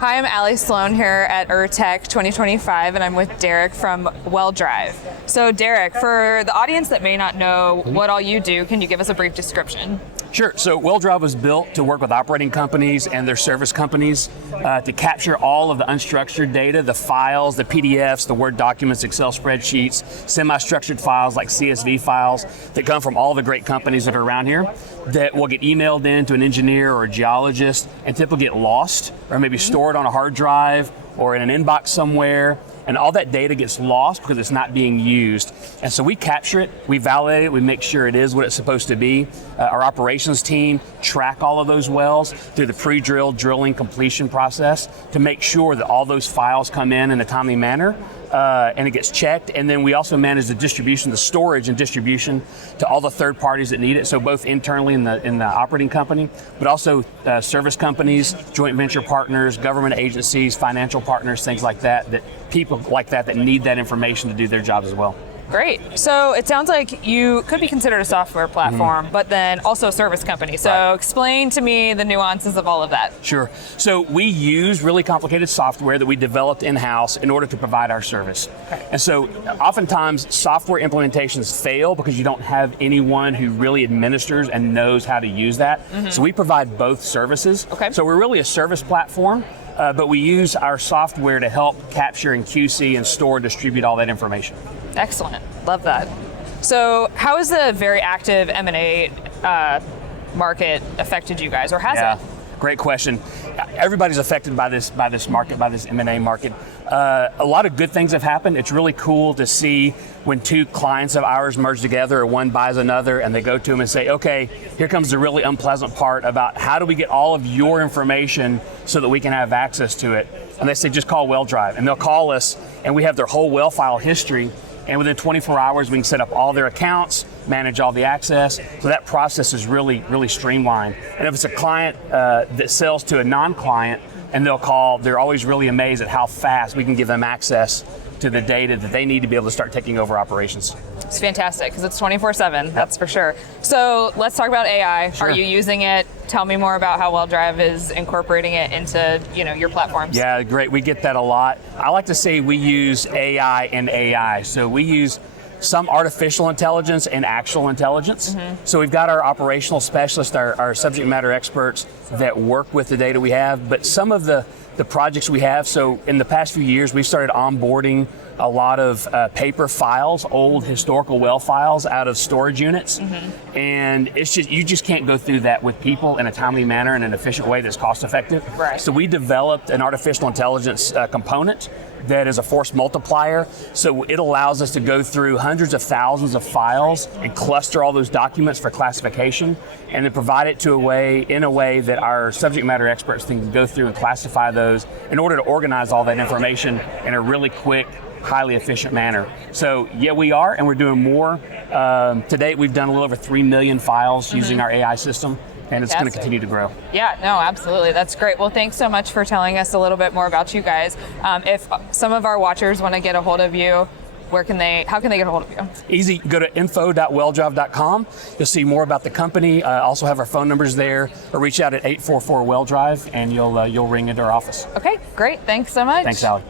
Hi, I'm Allie Sloan here at URTeC 2025, and I'm with Derek from WellDrive. So Derek, for the audience that may not know what all you do, can you give us a brief description? Sure. So WellDrive was built to work with operating companies and their service companies to capture all of the unstructured data, the files, the PDFs, the Word documents, Excel spreadsheets, semi-structured files like CSV files that come from all the great companies that are around here that will get emailed in to an engineer or a geologist and typically get lost or maybe stored on a hard drive or in an inbox somewhere. And all that data gets lost because it's not being used. And so we capture it, we validate it, we make sure it is what it's supposed to be. Our operations team track all of those wells through the pre-drill, drilling, completion process to make sure that all those files come in a timely manner. And it gets checked, and then we also manage the distribution, the storage and distribution to all the third parties that need it. So both internally in the operating company, but also service companies, joint venture partners, government agencies, financial partners, things like that, that people like that need that information to do their jobs as well. Great. So it sounds like you could be considered a software platform, but then also a service company. So explain to me the nuances of all of that. Sure. So we use really complicated software that we developed in-house in order to provide our service. Okay. And so oftentimes software implementations fail because you don't have anyone who really administers and knows how to use that. So we provide both services. Okay. So we're really a service platform. But we use our software to help capture and QC and store, distribute all that information. Excellent. Love that. So how has the very active M&A market affected you guys, or has it? Great question. Everybody's affected by this market, by this M&A market. A lot of good things have happened. It's really cool to see when two clients of ours merge together or one buys another and they go to them and say, okay, here comes the really unpleasant part about how do we get all of your information so that we can have access to it. And they say, just call WellDrive. And they'll call us and we have their whole well file history. And within 24 hours, we can set up all their accounts, manage all the access. So that process is really, really streamlined. And if it's a client that sells to a non-client and they'll call, they're always really amazed at how fast we can give them access to the data that they need to be able to start taking over operations. It's fantastic because it's 24/7, that's for sure. So let's talk about AI. Sure. Are you using it? Tell me more about how WellDrive is incorporating it into your platforms. Yeah, great. We get that a lot. I like to say we use AI and AI. So we use some artificial intelligence and actual intelligence. So we've got our operational specialists, our subject matter experts that work with the data we have, but some of the projects we have, so in the past few years, we've started onboarding a lot of paper files, old historical well files out of storage units. And it's just, you just can't go through that with people in a timely manner in an efficient way that's cost effective. Right. So we developed an artificial intelligence component that is a force multiplier. So it allows us to go through hundreds of thousands of files and cluster all those documents for classification and then provide it in a way that our subject matter experts can go through and classify those in order to organize all that information in a really quick, highly efficient manner. So yeah, we are, and we're doing more. To date, we've done a little over 3 million files using our AI system. And it's going to continue to grow. Yeah, no, absolutely. That's great. Well, thanks so much for telling us a little bit more about you guys. If some of our watchers want to get a hold of you, how can they get a hold of you? Easy. Go to info.welldrive.com. You'll see more about the company. Also have our phone numbers there, or reach out at 844-WellDrive, and you'll ring into our office. Okay, great. Thanks so much. Thanks, Allie.